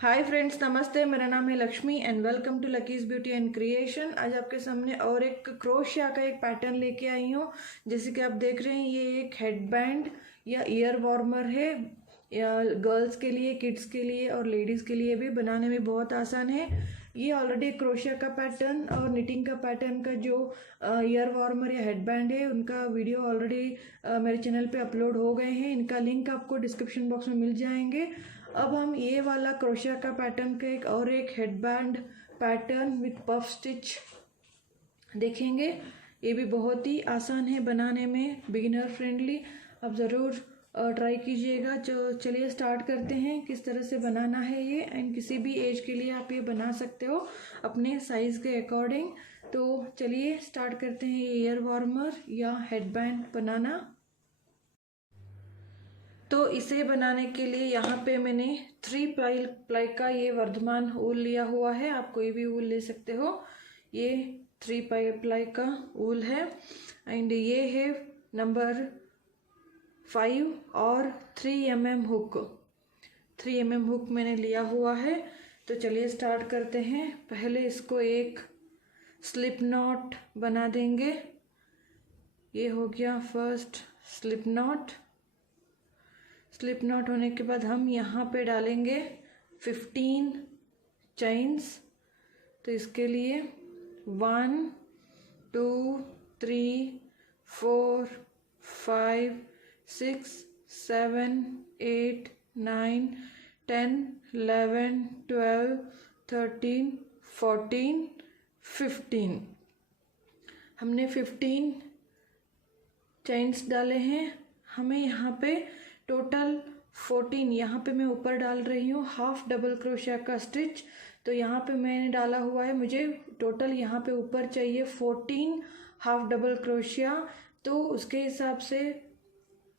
Hi friends, नमस्ते। मेरा नाम है Lakshmi and welcome to Lucky's beauty and creation. आज आपके सामने और एक क्रोशिया का एक पैटर्न लेके आई हूँ। जैसे कि आप देख रहे हैं, ये एक हेडबैंड या ईयर वार्मर है, या गर्ल्स के लिए, किड्स के लिए और लेडीज़ के लिए भी। बनाने में बहुत आसान है। ये ऑलरेडी क्रोशिया का पैटर्न और निटिंग का पैटर्न का जो ईयर वार्मर या हेडबैंड है, उनका वीडियो ऑलरेडी मेरे चैनल पे अपलोड हो गए हैं। इनका लिंक आपको डिस्क्रिप्शन बॉक्स में मिल जाएंगे। अब हम ये वाला क्रोशिया का पैटर्न का एक headband pattern with puff stitch देखेंगे। ये भी बहुत ही आसान है बनाने में, बिगिनर फ्रेंडली। आप ज़रूर ट्राई कीजिएगा। चलिए स्टार्ट करते हैं किस तरह से बनाना है ये। एंड किसी भी एज के लिए आप ये बना सकते हो अपने साइज़ के अकॉर्डिंग। तो चलिए स्टार्ट करते हैं ये ईयर वार्मर या हेडबैंड बनाना। तो इसे बनाने के लिए यहाँ पे मैंने 3 प्लाई का ये वर्धमान ऊल लिया हुआ है। आप कोई भी ऊल ले सकते हो। ये 3 प्लाई का ऊल है एंड ये है नंबर 5 और 3 mm हुक। 3 mm हुक मैंने लिया हुआ है। तो चलिए स्टार्ट करते हैं। पहले इसको एक स्लिप नॉट बना देंगे। ये हो गया first slip not. Slip not होने के बाद हम यहाँ पे डालेंगे 15 चेन्स। तो इसके लिए 1 2 3 4 5 6 7 8 9 10 11 12 13 14 15। हमने 15 चेन्स डाले हैं। हमें यहाँ पे टोटल 14, यहाँ पे मैं ऊपर डाल रही हूँ हाफ डबल क्रोशिया का स्टिच। तो यहाँ पे मैंने डाला हुआ है, मुझे टोटल यहाँ पे ऊपर चाहिए 14 हाफ डबल क्रोशिया। तो उसके हिसाब से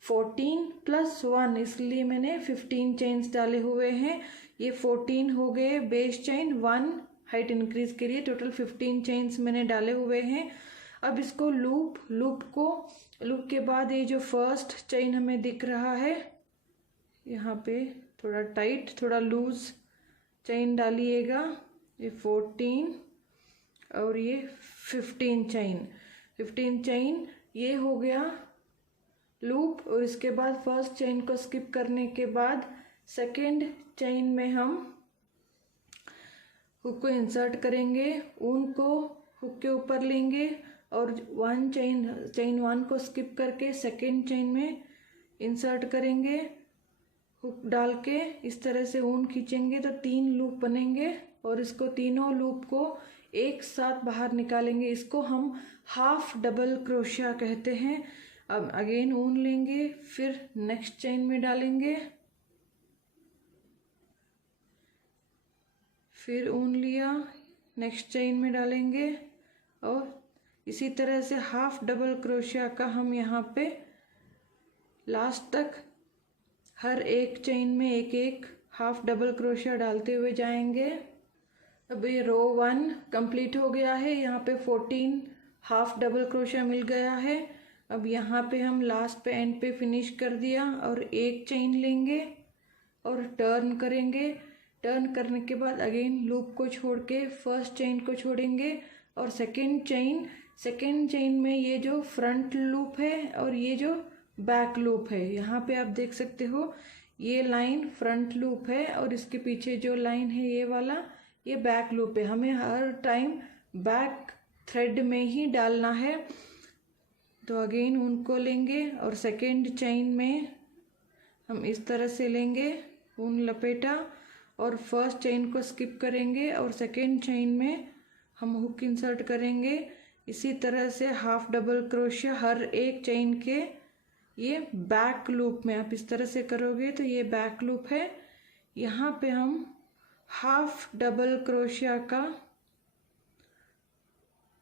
14 + 1, इसलिए मैंने 15 चेन्स डाले हुए हैं। ये 14 हो गए बेस चेन, 1 हाइट इंक्रीज के लिए। टोटल 15 चेन्स मैंने डाले हुए हैं। अब इसको लूप के बाद ये जो फर्स्ट चेन हमें दिख रहा है, यहाँ पे थोड़ा टाइट थोड़ा लूज चेन डालिएगा। ये 14 और ये 15 चेन ये हो गया लूप। और इसके बाद फर्स्ट चेन को स्किप करने के बाद सेकेंड चेन में हम हुक को इंसर्ट करेंगे। ऊन को हुक के ऊपर लेंगे और चेन 1 को स्किप करके सेकेंड चेन में इंसर्ट करेंगे। हुक डाल के इस तरह से ऊन खींचेंगे तो 3 लूप बनेंगे और इसको तीनों लूप को एक साथ बाहर निकालेंगे। इसको हम हाफ डबल क्रोशिया कहते हैं। अब अगेन ऊन लेंगे, फिर नेक्स्ट चेन में डालेंगे, फिर ऊन लिया, नेक्स्ट चेन में डालेंगे और इसी तरह से हाफ डबल क्रोशिया का हम यहाँ पे लास्ट तक हर एक चेन में एक एक हाफ डबल क्रोशिया डालते हुए जाएंगे। अब ये रो 1 कंप्लीट हो गया है। यहाँ पे 14 हाफ डबल क्रोशिया मिल गया है। अब यहाँ पे हम लास्ट पे एंड पे फिनिश कर दिया और एक चेन लेंगे और टर्न करेंगे। टर्न करने के बाद अगेन लूप को छोड़ के फर्स्ट चेन को छोड़ेंगे और सेकेंड चेन में ये जो फ्रंट लूप है और ये जो बैक लूप है, यहाँ पे आप देख सकते हो ये लाइन फ्रंट लूप है और इसके पीछे जो लाइन है ये वाला, ये बैक लूप है। हमें हर टाइम बैक थ्रेड में ही डालना है। तो अगेन उनको लेंगे और सेकेंड चेन में हम इस तरह से लेंगे, ऊन लपेटा और फर्स्ट चेन को स्किप करेंगे और सेकेंड चेन में हम हुक इंसर्ट करेंगे। इसी तरह से हाफ डबल क्रोशिया हर एक चेन के ये बैक लूप में, आप इस तरह से करोगे तो ये बैक लूप है। यहाँ पे हम हाफ डबल क्रोशिया का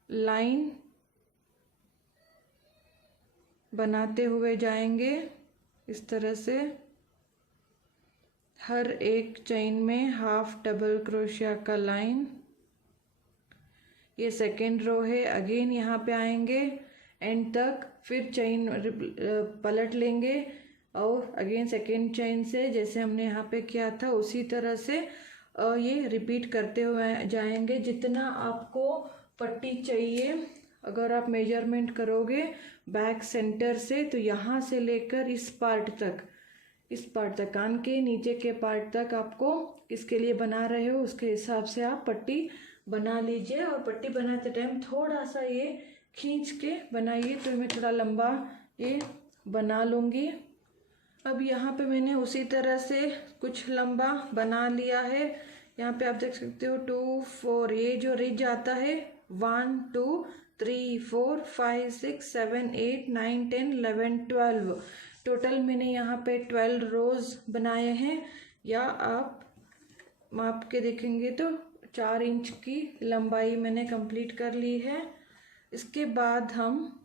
लाइन बनाते हुए जाएंगे इस तरह से। हर एक चेन में हाफ डबल क्रोशिया का लाइन। ये सेकेंड रो है। अगेन यहाँ पे आएंगे एंड तक, फिर चेन पलट लेंगे और अगेन सेकेंड चेन से जैसे हमने यहाँ पे किया था उसी तरह से ये रिपीट करते हुए जाएंगे। जितना आपको पट्टी चाहिए, अगर आप मेजरमेंट करोगे बैक सेंटर से, तो यहाँ से लेकर इस पार्ट तक कान के नीचे के पार्ट तक आपको किसके लिए बना रहे हो उसके हिसाब से आप पट्टी बना लीजिए। और पट्टी बनाते टाइम थोड़ा सा ये खींच के बनाइए। तो मैं थोड़ा लंबा ये बना लूँगी। अब यहाँ पे मैंने उसी तरह से कुछ लंबा बना लिया है। यहाँ पे आप देख सकते हो 2 4, ये जो रिज आता है 1 2 3 4 5 6 7 8 9 10 11 12, टोटल मैंने यहाँ पे 12 रोज बनाए हैं। या आप माप के देखेंगे तो 4 इंच की लंबाई मैंने कंप्लीट कर ली है। इसके बाद हम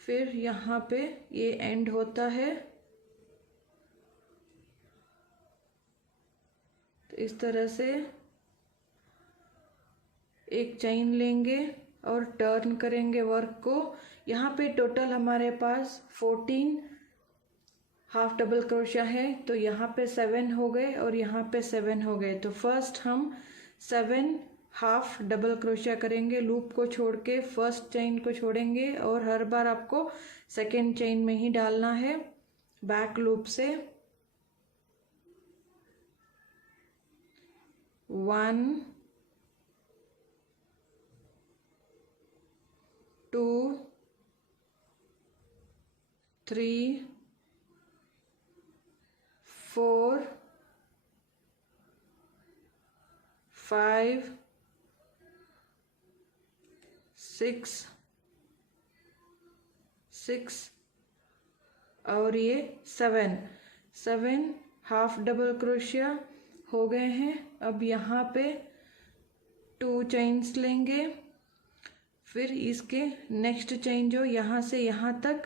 फिर यहाँ पे ये एंड होता है, तो इस तरह से एक चेन लेंगे और टर्न करेंगे वर्क को। यहाँ पे टोटल हमारे पास 14 हाफ डबल क्रोशिया है, तो यहाँ पे 7 हो गए और यहाँ पे 7 हो गए। तो फर्स्ट हम 7 हाफ डबल क्रोशिया करेंगे, लूप को छोड़ के फर्स्ट चेन को छोड़ेंगे और हर बार आपको सेकेंड चेन में ही डालना है बैक लूप से। 1 2 3 4 5 6 और ये 7 हाफ डबल क्रोशिया हो गए हैं। अब यहाँ पे 2 चेन्स लेंगे, फिर इसके नेक्स्ट चेन जो यहाँ से यहाँ तक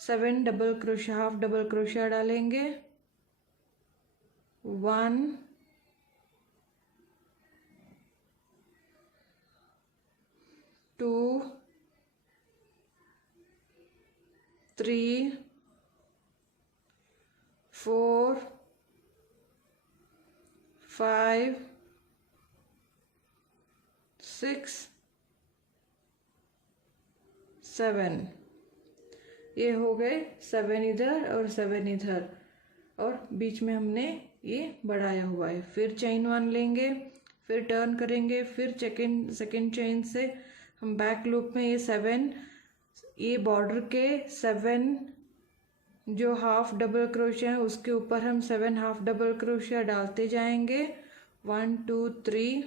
7 double crochet half double crochet डालेंगे। 1 2 3 4 5 6 7, ये हो गए 7 इधर और 7 इधर, और बीच में हमने ये बढ़ाया हुआ है। फिर चेन 1 लेंगे, फिर टर्न करेंगे, फिर सेकेंड चेन से हम बैक लूप में ये 7, ये बॉर्डर के 7 जो हाफ डबल क्रोशिया है उसके ऊपर हम 7 हाफ डबल क्रोशिया डालते जाएंगे। 1 2 3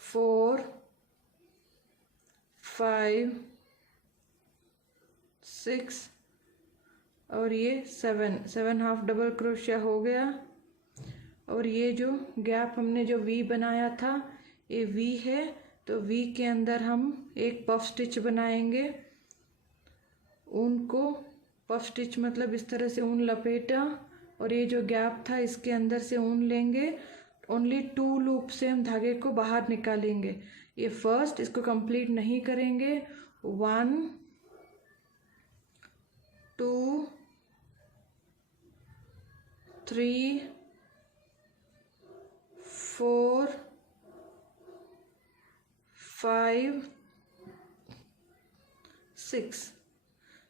4 5 6 और ये 7 हाफ डबल क्रोशिया हो गया। और ये जो गैप हमने जो वी बनाया था ये वी है, तो वी के अंदर हम एक पफ स्टिच बनाएंगे। ऊन को पफ स्टिच मतलब इस तरह से ऊन लपेटा और ये जो गैप था इसके अंदर से ऊन लेंगे। ओनली 2 लूप से हम धागे को बाहर निकालेंगे। ये फर्स्ट, इसको कंप्लीट नहीं करेंगे। 1 2 3 4 5 6,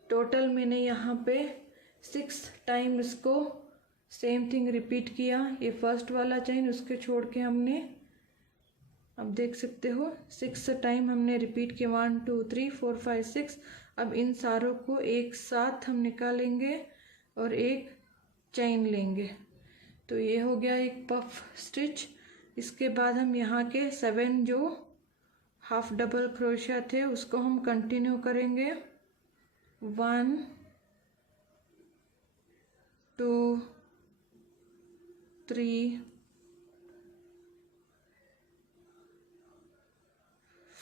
टोटल मैंने यहाँ पे 6 टाइम इसको सेम थिंग रिपीट किया। ये फर्स्ट वाला चेन उसके छोड़ के हमने, अब देख सकते हो 6 टाइम हमने रिपीट किया। 1 2 3 4 5 6। अब इन सारों को एक साथ हम निकालेंगे और एक चेन लेंगे, तो ये हो गया एक पफ स्टिच। इसके बाद हम यहाँ के 7 जो हाफ डबल क्रोशिया थे उसको हम कंटिन्यू करेंगे। 1 2 3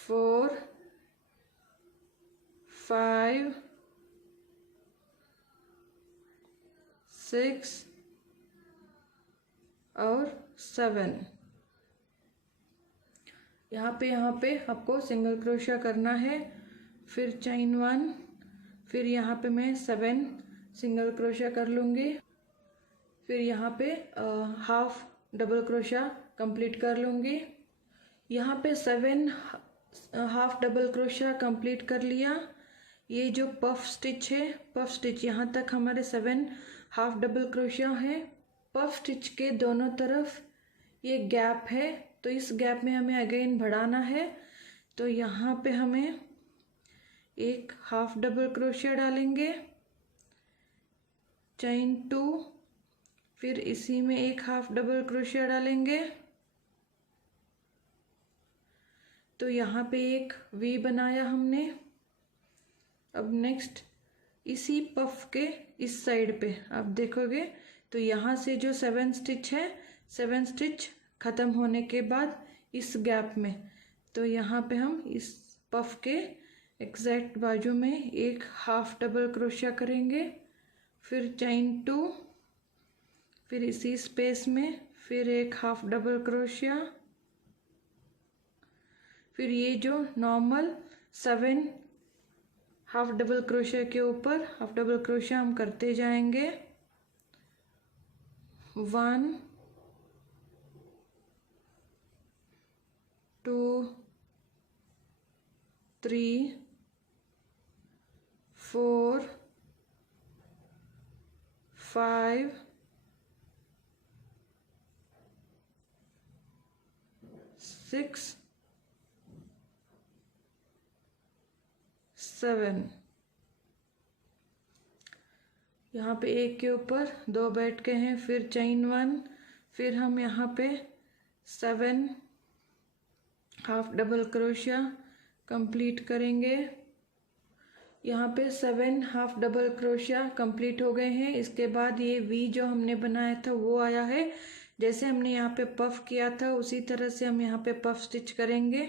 4 5 6 और 7। यहाँ पे आपको सिंगल क्रोशिया करना है, फिर चेन 1, फिर यहाँ पे मैं 7 सिंगल क्रोशिया कर लूँगी। फिर यहाँ पे हाफ डबल क्रोशिया कंप्लीट कर लूँगी। यहाँ पे 7 हाफ डबल क्रोशिया कंप्लीट कर लिया। ये जो पफ स्टिच है, पफ स्टिच यहाँ तक हमारे 7 हाफ डबल क्रोशिया है। पफ स्टिच के दोनों तरफ ये गैप है, तो इस गैप में हमें अगेन बढ़ाना है। तो यहाँ पे हमें एक हाफ डबल क्रोशिया डालेंगे, चेन 2, फिर इसी में एक हाफ डबल क्रोशिया डालेंगे। तो यहाँ पे एक वी बनाया हमने। अब नेक्स्ट इसी पफ के इस साइड पे आप देखोगे तो यहाँ से जो 7 स्टिच है, 7 स्टिच ख़त्म होने के बाद इस गैप में, तो यहाँ पे हम इस पफ के एग्जैक्ट बाजू में एक हाफ डबल क्रोशिया करेंगे, फिर चेन 2, फिर इसी स्पेस में फिर एक हाफ डबल क्रोशिया, फिर ये जो नॉर्मल 7 हाफ डबल क्रोशिया के ऊपर हाफ डबल क्रोशिया हम करते जाएंगे। 1 2 3 4 5 6 7। यहाँ पे एक के ऊपर 2 बैठ के हैं, फिर चेन 1, फिर हम यहाँ पे 7 हाफ डबल क्रोशिया कंप्लीट करेंगे। यहाँ पे 7 हाफ डबल क्रोशिया कंप्लीट हो गए हैं। इसके बाद ये वी जो हमने बनाया था वो आया है। जैसे हमने यहाँ पे पफ किया था उसी तरह से हम यहाँ पे पफ स्टिच करेंगे।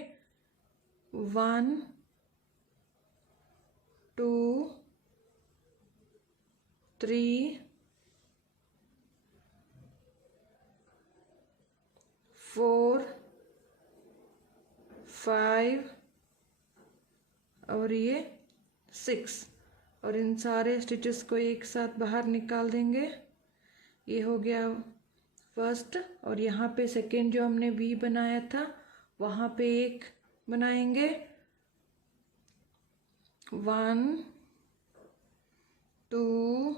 1 2 3 4 5 और ये 6, और इन सारे स्टिचेस को एक साथ बाहर निकाल देंगे। ये हो गया फर्स्ट, और यहाँ पे सेकेंड जो हमने वी बनाया था वहाँ पे एक बनाएंगे। 1 2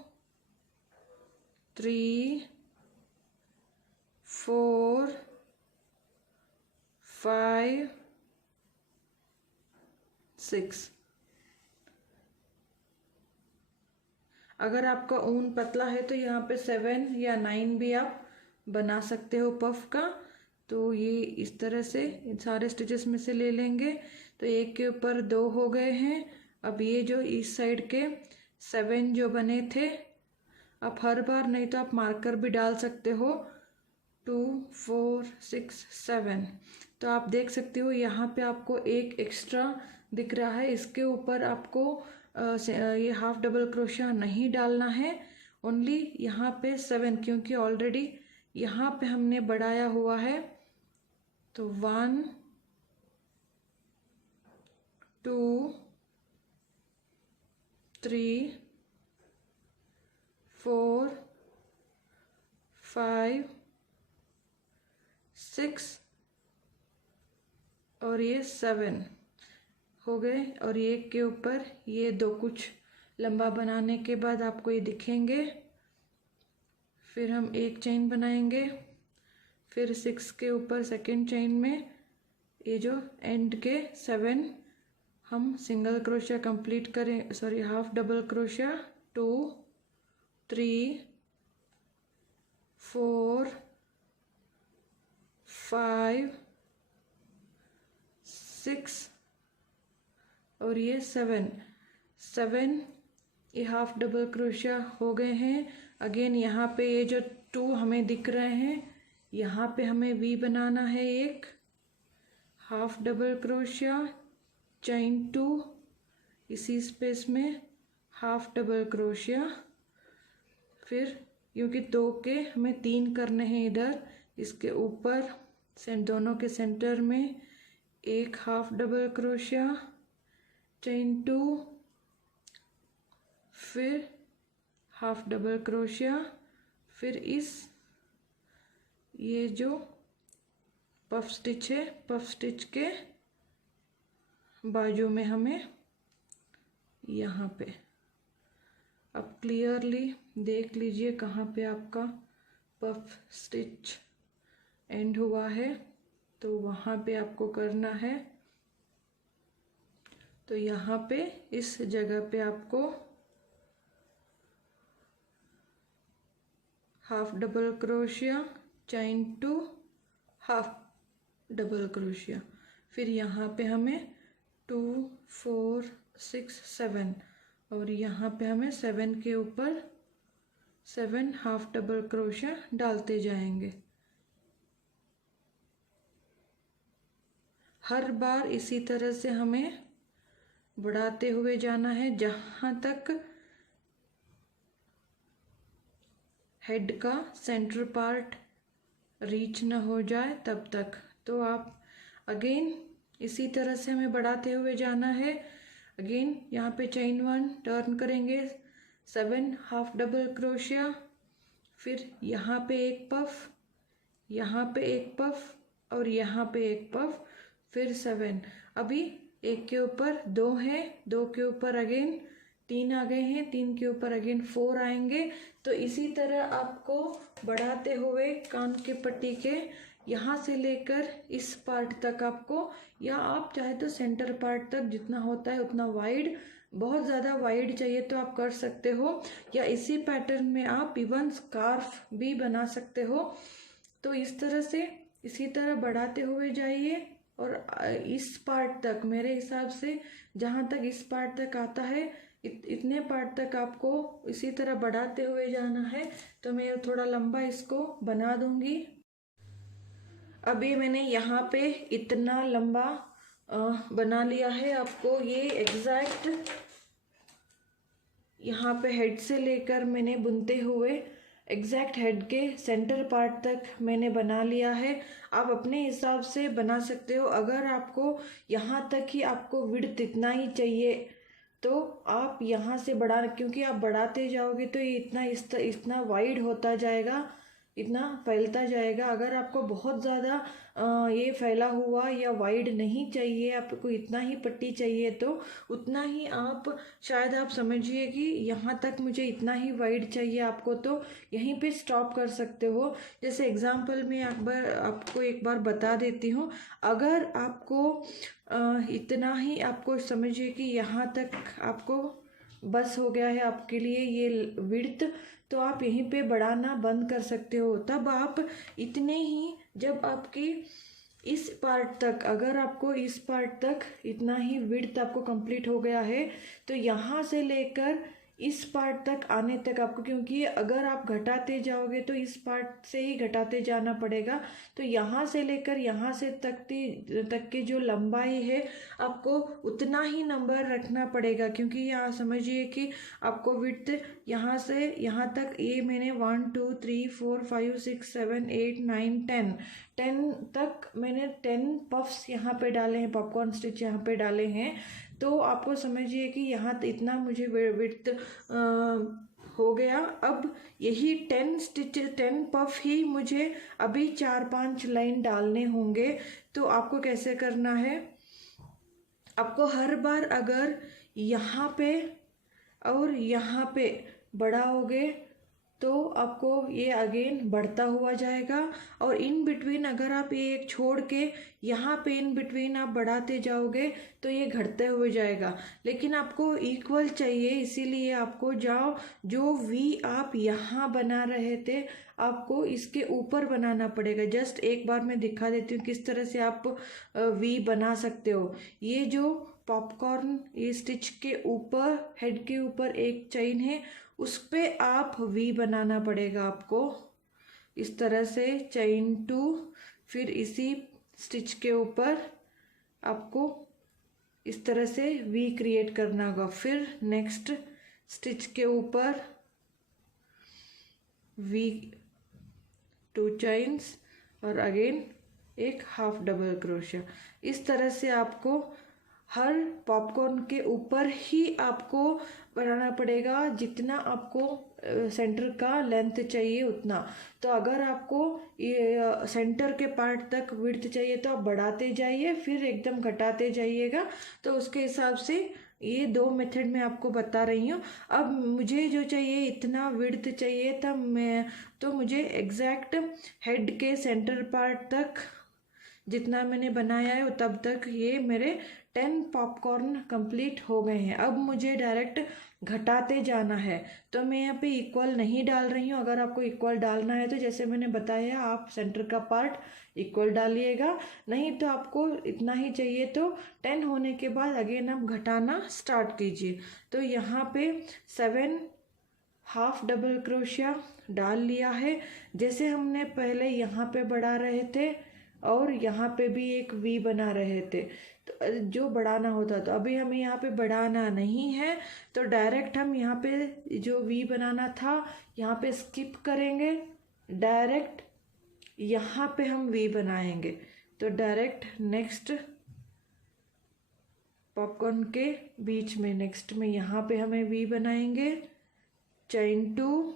3 4 5 6। अगर आपका ऊन पतला है तो यहाँ पे 7 या 9 भी आप बना सकते हो पफ का। तो ये इस तरह से इन सारे स्टिचेस में से ले लेंगे। तो एक के ऊपर 2 हो गए हैं। अब ये जो इस साइड के 7 जो बने थे, आप हर बार नहीं तो आप मार्कर भी डाल सकते हो। 2 4 6 7। तो आप देख सकते हो यहाँ पे आपको एक एक्स्ट्रा दिख रहा है। इसके ऊपर आपको ये हाफ डबल क्रोशिया नहीं डालना है, ओनली यहाँ पे 7, क्योंकि ऑलरेडी यहाँ पे हमने बढ़ाया हुआ है। तो 1 2 3 4 5 6 और ये 7 हो गए। और ये के ऊपर ये 2 कुछ लंबा बनाने के बाद आपको ये दिखेंगे। फिर हम एक चेन बनाएंगे, फिर 6 के ऊपर सेकेंड चेन में ये जो एंड के 7 हम सिंगल क्रोशिया कंप्लीट करें, सॉरी हाफ डबल क्रोशिया। 2 3 4 5 6 और ये 7 ये हाफ डबल क्रोशिया हो गए हैं। अगेन यहाँ पे ये जो 2 हमें दिख रहे हैं, यहाँ पे हमें वी बनाना है, एक हाफ डबल क्रोशिया, चेन 2, इसी स्पेस में हाफ डबल क्रोशिया, फिर क्योंकि 2 के हमें 3 करने हैं इधर, इसके ऊपर दोनों के सेंटर में एक हाफ डबल क्रोशिया, चेन 2, फिर हाफ डबल क्रोशिया, फिर इस ये जो पफ स्टिच है, पफ स्टिच के बाजू में हमें यहाँ पे, अब क्लियरली देख लीजिए कहाँ पे आपका पफ स्टिच एंड हुआ है, तो वहाँ पे आपको करना है। तो यहाँ पे इस जगह पे आपको हाफ डबल क्रोशिया, चैन 2, हाफ डबल क्रोशिया, फिर यहाँ पे हमें 2 4 6 7 और यहाँ पे हमें 7 के ऊपर 7 हाफ डबल क्रोशिया डालते जाएंगे। हर बार इसी तरह से हमें बढ़ाते हुए जाना है जहाँ तक हेड का सेंटर पार्ट रीच न हो जाए तब तक। तो आप अगेन इसी तरह से हमें बढ़ाते हुए जाना है। अगेन यहाँ पे चेन 1 टर्न करेंगे, 7 हाफ डबल क्रोशिया, फिर यहाँ पे एक पफ, यहाँ पे एक पफ और यहाँ पे एक पफ, फिर 7। अभी एक के ऊपर 2 है, 2 के ऊपर अगेन 3 आ गए हैं, 3 के ऊपर अगेन 4 आएंगे। तो इसी तरह आपको बढ़ाते हुए कान के पट्टी के यहाँ से लेकर इस पार्ट तक आपको, या आप चाहे तो सेंटर पार्ट तक जितना होता है उतना वाइड, बहुत ज़्यादा वाइड चाहिए तो आप कर सकते हो, या इसी पैटर्न में आप इवन स्कार्फ भी बना सकते हो। तो इस तरह से इसी तरह बढ़ाते हुए जाइए और इस पार्ट तक, मेरे हिसाब से जहाँ तक इस पार्ट तक आता है इतने पार्ट तक आपको इसी तरह बढ़ाते हुए जाना है। तो मैं थोड़ा लंबा इसको बना दूंगी। अभी मैंने यहाँ पे इतना लंबा बना लिया है। आपको ये एग्जैक्ट यहाँ पे हेड से लेकर मैंने बुनते हुए एग्जैक्ट हेड के सेंटर पार्ट तक मैंने बना लिया है। आप अपने हिसाब से बना सकते हो। अगर आपको यहाँ तक ही आपको विड्थ इतना ही चाहिए तो आप यहाँ से बढ़ा, क्योंकि आप बढ़ाते जाओगे तो ये इतना वाइड होता जाएगा, इतना फैलता जाएगा। अगर आपको बहुत ज़्यादा ये फैला हुआ या वाइड नहीं चाहिए, आपको इतना ही पट्टी चाहिए, तो उतना ही आप शायद आप समझिए कि यहाँ तक मुझे इतना ही वाइड चाहिए आपको, तो यहीं पे स्टॉप कर सकते हो। जैसे एग्जांपल में आपको एक बार बता देती हूँ। अगर आपको इतना ही आपको समझिए कि यहाँ तक आपको बस हो गया है आपके लिए ये विड्थ, तो आप यहीं पे बढ़ाना बंद कर सकते हो। तब आप इतने ही, जब आपकी इस पार्ट तक, अगर आपको इस पार्ट तक इतना ही विड्थ आपको कंप्लीट हो गया है, तो यहाँ से लेकर इस पार्ट तक आने तक आपको, क्योंकि अगर आप घटाते जाओगे तो इस पार्ट से ही घटाते जाना पड़ेगा, तो यहाँ से लेकर यहाँ से तक की जो लंबाई है आपको उतना ही नंबर रखना पड़ेगा। क्योंकि यहाँ समझिए कि आपको विड्थ यहाँ से यहाँ तक, ये मैंने 1 2 3 4 5 6 7 8 9 10 तक मैंने 10 पफ्स यहाँ पे डाले हैं, पॉपकॉर्न स्टिच यहाँ पे डाले हैं। तो आपको समझिए कि यहाँ इतना मुझे विड्थ हो गया। अब यही 10 पफ ही मुझे अभी 4-5 लाइन डालने होंगे। तो आपको कैसे करना है, आपको हर बार अगर यहाँ पे और यहाँ पे बढ़ाओगे तो आपको ये अगेन बढ़ता हुआ जाएगा, और इन बिटवीन अगर आप ये एक छोड़ के यहाँ पे इन बिटवीन आप बढ़ाते जाओगे तो ये घटते हुए जाएगा। लेकिन आपको इक्वल चाहिए, इसीलिए आपको जो वी आप यहाँ बना रहे थे आपको इसके ऊपर बनाना पड़ेगा। जस्ट एक बार मैं दिखा देती हूँ किस तरह से आप वी बना सकते हो। ये जो पॉपकॉर्न ये स्टिच के ऊपर, हेड के ऊपर एक चेन है, उस पे आप वी बनाना पड़ेगा आपको इस तरह से, चेन 2, फिर इसी स्टिच के ऊपर आपको इस तरह से वी क्रिएट करना होगा। फिर नेक्स्ट स्टिच के ऊपर वी 2 चेन्स और अगेन एक हाफ डबल क्रोशिया। इस तरह से आपको हर पॉपकॉर्न के ऊपर ही आपको बनाना पड़ेगा जितना आपको सेंटर का लेंथ चाहिए उतना। तो अगर आपको ये सेंटर के पार्ट तक विड्थ चाहिए तो आप बढ़ाते जाइए, फिर एकदम घटाते जाइएगा। तो उसके हिसाब से ये 2 मेथड मैं आपको बता रही हूँ। अब मुझे जो चाहिए इतना विड्थ चाहिए था तो मुझे एग्जैक्ट हेड के सेंटर पार्ट तक जितना मैंने बनाया है तब तक ये मेरे 10 पॉपकॉर्न कंप्लीट हो गए हैं। अब मुझे डायरेक्ट घटाते जाना है। तो मैं यहाँ पे इक्वल नहीं डाल रही हूँ। अगर आपको इक्वल डालना है तो जैसे मैंने बताया आप सेंटर का पार्ट इक्वल डालिएगा, नहीं तो आपको इतना ही चाहिए तो 10 होने के बाद अगेन आप घटाना स्टार्ट कीजिए। तो यहाँ पे 7 हाफ डबल क्रोशिया डाल लिया है। जैसे हमने पहले यहाँ पे बढ़ा रहे थे और यहाँ पे भी एक वी बना रहे थे, तो जो बढ़ाना होता, तो अभी हमें यहाँ पे बढ़ाना नहीं है। तो डायरेक्ट हम यहाँ पे जो वी बनाना था यहाँ पे स्किप करेंगे, डायरेक्ट यहाँ पे हम वी बनाएंगे। तो डायरेक्ट नेक्स्ट पॉपकॉर्न के बीच में नेक्स्ट में यहाँ पे हमें वी बनाएंगे, चेन 2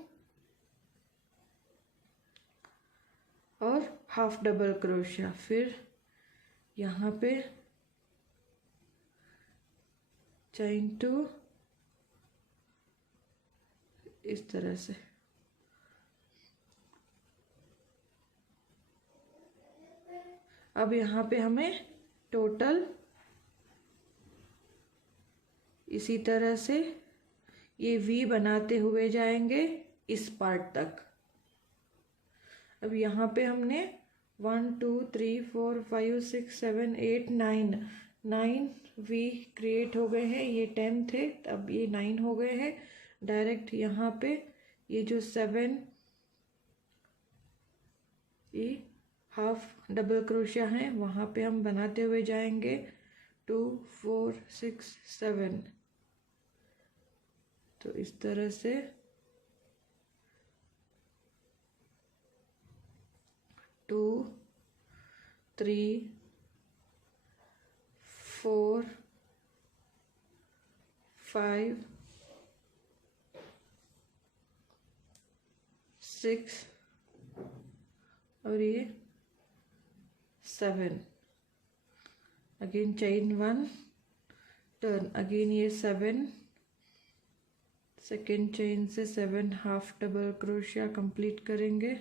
और हाफ डबल क्रोशिया, फिर यहाँ पे चेन 2 इस तरह से। अब यहाँ पे हमें टोटल इसी तरह से ये वी बनाते हुए जाएंगे इस पार्ट तक। अब यहाँ पे हमने 1 2 3 4 5 6 7 8 9 वी क्रिएट हो गए हैं। ये 10 थे, अब ये 9 हो गए हैं। डायरेक्ट यहाँ पे ये जो 7 ये हाफ डबल क्रोशिया है वहाँ पे हम बनाते हुए जाएंगे 2 4 6 7। तो इस तरह से 2 3 4 5 6 और ये 7। अगेन चेन 1 टर्न, अगेन ये 7, सेकेंड चेन से 7 हाफ डबल क्रोशिया कंप्लीट करेंगे।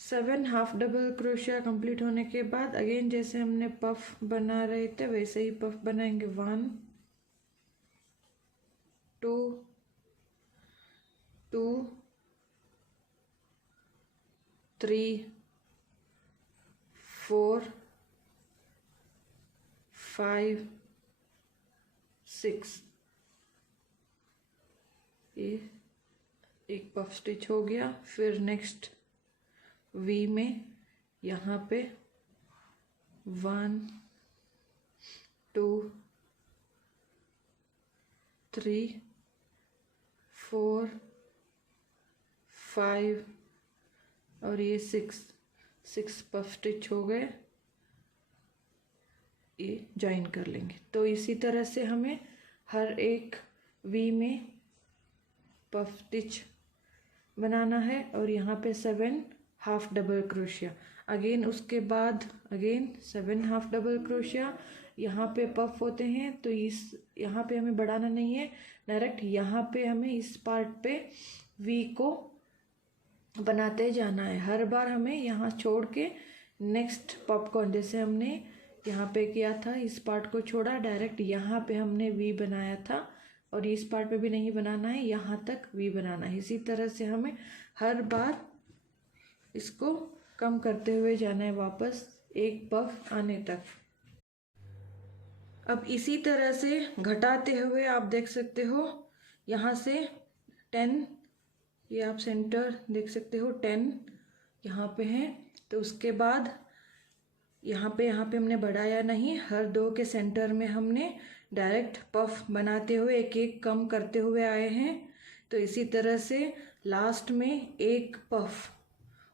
Seven half double crochet complete होने के बाद अगेन जैसे हमने पफ बना रहे थे वैसे ही पफ बनाएंगे। 1 2 2 3 4 5 6। ये एक पफ स्टिच हो गया। फिर नेक्स्ट वी में यहाँ पे 1 2 3 4 5 और ये 6 पफ स्टिच हो गए। ये ज्वाइन कर लेंगे। तो इसी तरह से हमें हर एक वी में पफ स्टिच बनाना है और यहाँ पे 7 हाफ डबल क्रोशिया। अगेन उसके बाद अगेन 7 हाफ डबल क्रोशिया। यहाँ पे पफ होते हैं तो इस यहाँ पे हमें बढ़ाना नहीं है, डायरेक्ट यहाँ पे हमें इस पार्ट पे वी को बनाते जाना है। हर बार हमें यहाँ छोड़ के नेक्स्ट पॉपकॉर्न जैसे हमने यहाँ पे किया था, इस पार्ट को छोड़ा, डायरेक्ट यहाँ पे हमने वी बनाया था और इस पार्ट पे भी नहीं बनाना है, यहाँ तक वी बनाना है। इसी तरह से हमें हर बार इसको कम करते हुए जाना है वापस एक पफ आने तक। अब इसी तरह से घटाते हुए आप देख सकते हो यहाँ से 10, ये आप सेंटर देख सकते हो 10 यहाँ पे है। तो उसके बाद यहाँ पे हमने बढ़ाया नहीं, हर 2 के सेंटर में हमने डायरेक्ट पफ बनाते हुए एक एक कम करते हुए आए हैं। तो इसी तरह से लास्ट में एक पफ,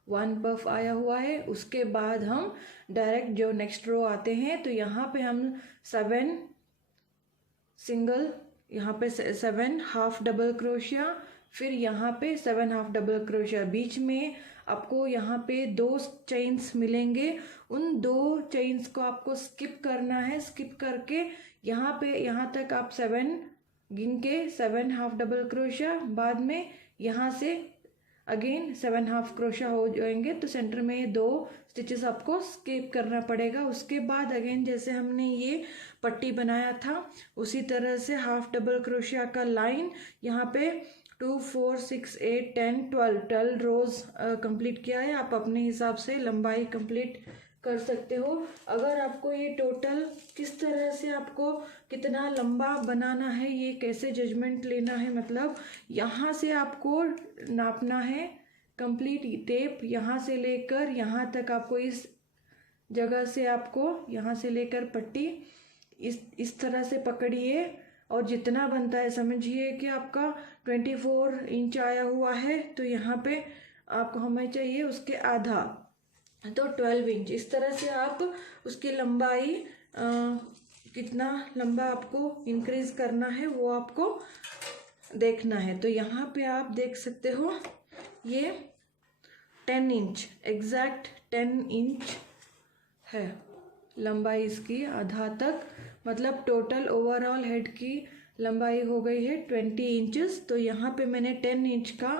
1 पफ आया हुआ है। उसके बाद हम डायरेक्ट जो नेक्स्ट रो आते हैं, तो यहाँ पे हम 7 सिंगल, यहाँ पे 7 हाफ डबल क्रोशिया, फिर यहाँ पे 7 हाफ डबल क्रोशिया। बीच में आपको यहाँ पे 2 चेन्स मिलेंगे, उन 2 चेन्स को आपको स्किप करना है। स्किप करके यहाँ पे यहाँ तक आप 7 गिन के 7 हाफ डबल क्रोशिया, बाद में यहाँ से अगेन 7 हाफ क्रोशिया हो जाएंगे। तो सेंटर में ये 2 स्टिचेस आपको स्किप करना पड़ेगा। उसके बाद अगेन जैसे हमने ये पट्टी बनाया था उसी तरह से हाफ डबल क्रोशिया का लाइन यहाँ पे 2 4 6 8 10 12 रोज कंप्लीट किया है। आप अपने हिसाब से लंबाई कंप्लीट कर सकते हो। अगर आपको ये टोटल किस तरह से आपको कितना लंबा बनाना है, ये कैसे जजमेंट लेना है, मतलब यहाँ से आपको नापना है कंप्लीट टेप, यहाँ से लेकर यहाँ तक आपको इस जगह से आपको यहाँ से लेकर पट्टी इस तरह से पकड़िए और जितना बनता है समझिए कि आपका 24 इंच आया हुआ है, तो यहाँ पे आपको हमें चाहिए उसके आधा, तो 12 इंच। इस तरह से आप उसकी लंबाई कितना लंबा आपको इंक्रीज करना है वो आपको देखना है। तो यहाँ पे आप देख सकते हो ये 10 इंच, एग्जैक्ट 10 इंच है लंबाई इसकी आधा तक, मतलब टोटल ओवरऑल हेड की लंबाई हो गई है 20 इंचेस। तो यहाँ पे मैंने 10 इंच का,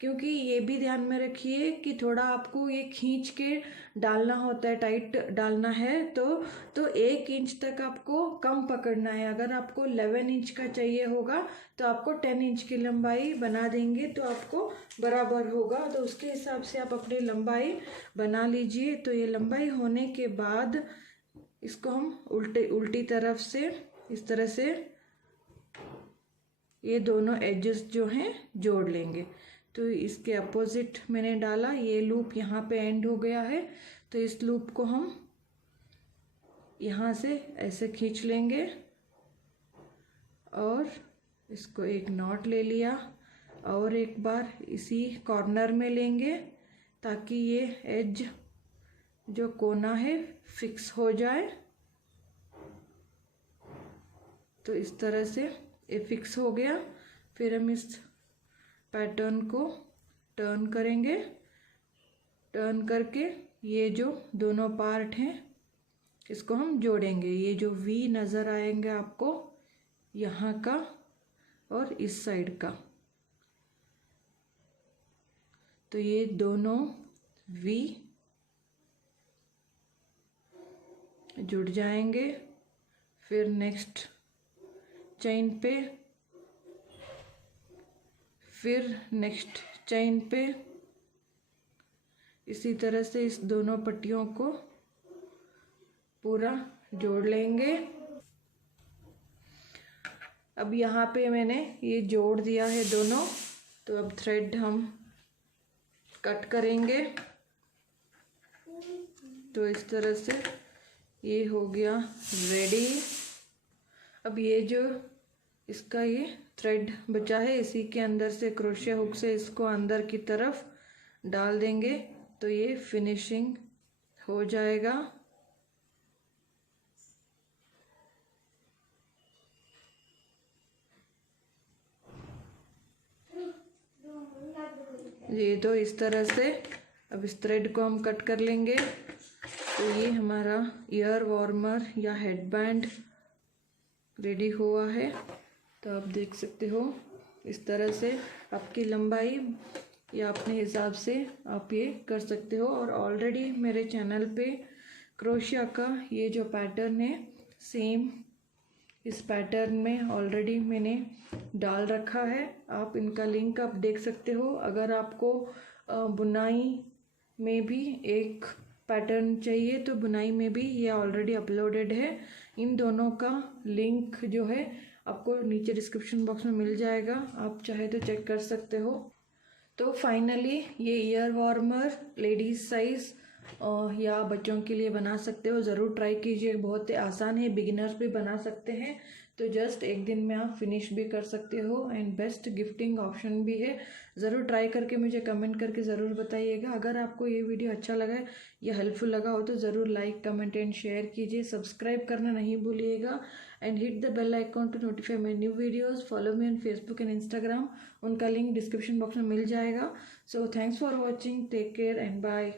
क्योंकि ये भी ध्यान में रखिए कि थोड़ा आपको ये खींच के डालना होता है, टाइट डालना है, तो 1 इंच तक आपको कम पकड़ना है। अगर आपको 11 इंच का चाहिए होगा तो आपको 10 इंच की लंबाई बना देंगे तो आपको बराबर होगा। तो उसके हिसाब से आप अपनी लंबाई बना लीजिए। तो ये लंबाई होने के बाद इसको हम उल्टी तरफ से इस तरह से ये दोनों एजेस जो हैं जोड़ लेंगे। तो इसके अपोजिट मैंने डाला, ये लूप यहाँ पे एंड हो गया है, तो इस लूप को हम यहाँ से ऐसे खींच लेंगे और इसको एक नॉट ले लिया और एक बार इसी कॉर्नर में लेंगे ताकि ये एज जो कोना है फिक्स हो जाए। तो इस तरह से ये फिक्स हो गया। फिर हम इस पैटर्न को टर्न करेंगे, टर्न करके ये जो दोनों पार्ट हैं इसको हम जोड़ेंगे। ये जो वी नज़र आएंगे आपको यहाँ का और इस साइड का, तो ये दोनों वी जुड़ जाएंगे। फिर नेक्स्ट चेन पे, फिर नेक्स्ट चेन पे, इसी तरह से इस दोनों पट्टियों को पूरा जोड़ लेंगे। अब यहाँ पे मैंने ये जोड़ दिया है दोनों, तो अब थ्रेड हम कट करेंगे। तो इस तरह से ये हो गया रेडी। अब ये जो इसका ये थ्रेड बचा है इसी के अंदर से क्रोशिया हुक से इसको अंदर की तरफ डाल देंगे तो ये फिनिशिंग हो जाएगा। ये तो इस तरह से अब इस थ्रेड को हम कट कर लेंगे। तो ये हमारा ईयर वार्मर या हेडबैंड रेडी हुआ है। तो आप देख सकते हो इस तरह से आपकी लंबाई या अपने हिसाब से आप ये कर सकते हो। और ऑलरेडी मेरे चैनल पे क्रोशिया का ये जो पैटर्न है सेम इस पैटर्न में ऑलरेडी मैंने डाल रखा है। आप इनका लिंक आप देख सकते हो। अगर आपको बुनाई में भी एक पैटर्न चाहिए तो बुनाई में भी ये ऑलरेडी अपलोडेड है। इन दोनों का लिंक जो है आपको नीचे डिस्क्रिप्शन बॉक्स में मिल जाएगा, आप चाहे तो चेक कर सकते हो। तो फाइनली ये ईयर वार्मर लेडीज़ साइज़ या बच्चों के लिए बना सकते हो, ज़रूर ट्राई कीजिए, बहुत ही आसान है, बिगिनर्स भी बना सकते हैं। तो जस्ट एक दिन में आप फिनिश भी कर सकते हो एंड बेस्ट गिफ्टिंग ऑप्शन भी है। ज़रूर ट्राई करके मुझे कमेंट करके ज़रूर बताइएगा। अगर आपको ये वीडियो अच्छा लगा है या हेल्पफुल लगा हो तो ज़रूर लाइक कमेंट एंड शेयर कीजिए। सब्सक्राइब करना नहीं भूलिएगा and hit the bell icon to notify my new videos. Follow me on Facebook and Instagram, उनका लिंक डिस्क्रिप्शन बॉक्स में मिल जाएगा। So thanks for watching, take care and bye.